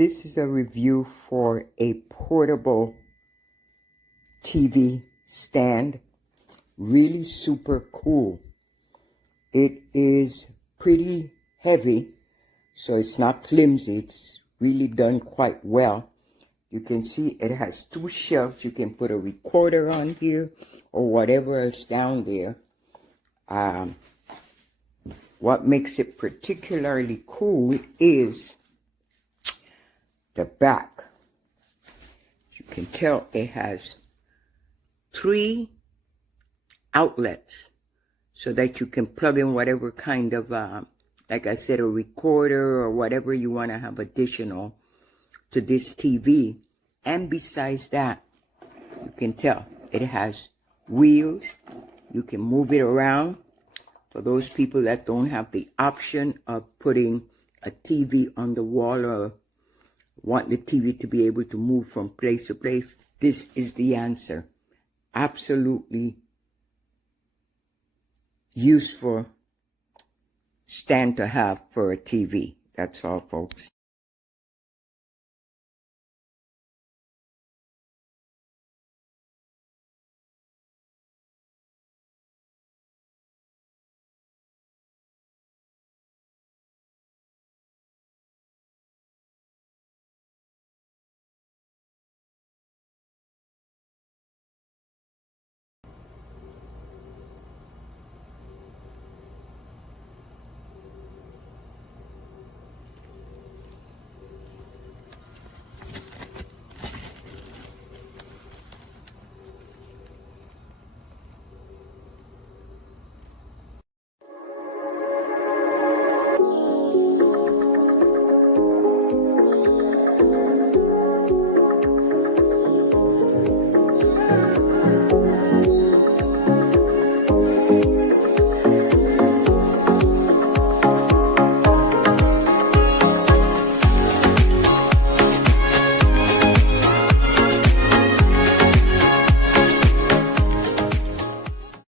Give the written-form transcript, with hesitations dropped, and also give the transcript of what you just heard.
This is a review for a portable TV stand. Really super cool. It is pretty heavy, so it's not flimsy. It's really done quite well. You can see it has two shelves. You can put a recorder on here or whatever else down there. What makes it particularly cool is the back. As you can tell, it has 3 outlets so that you can plug in whatever kind of, like I said, a recorder or whatever you want to have additional to this TV. And besides that, you can tell it has wheels. You can move it around. For those people that don't have the option of putting a TV on the wall or want the TV to be able to move from place to place, this is the answer. Absolutely useful stand to have for a TV. That's all, folks.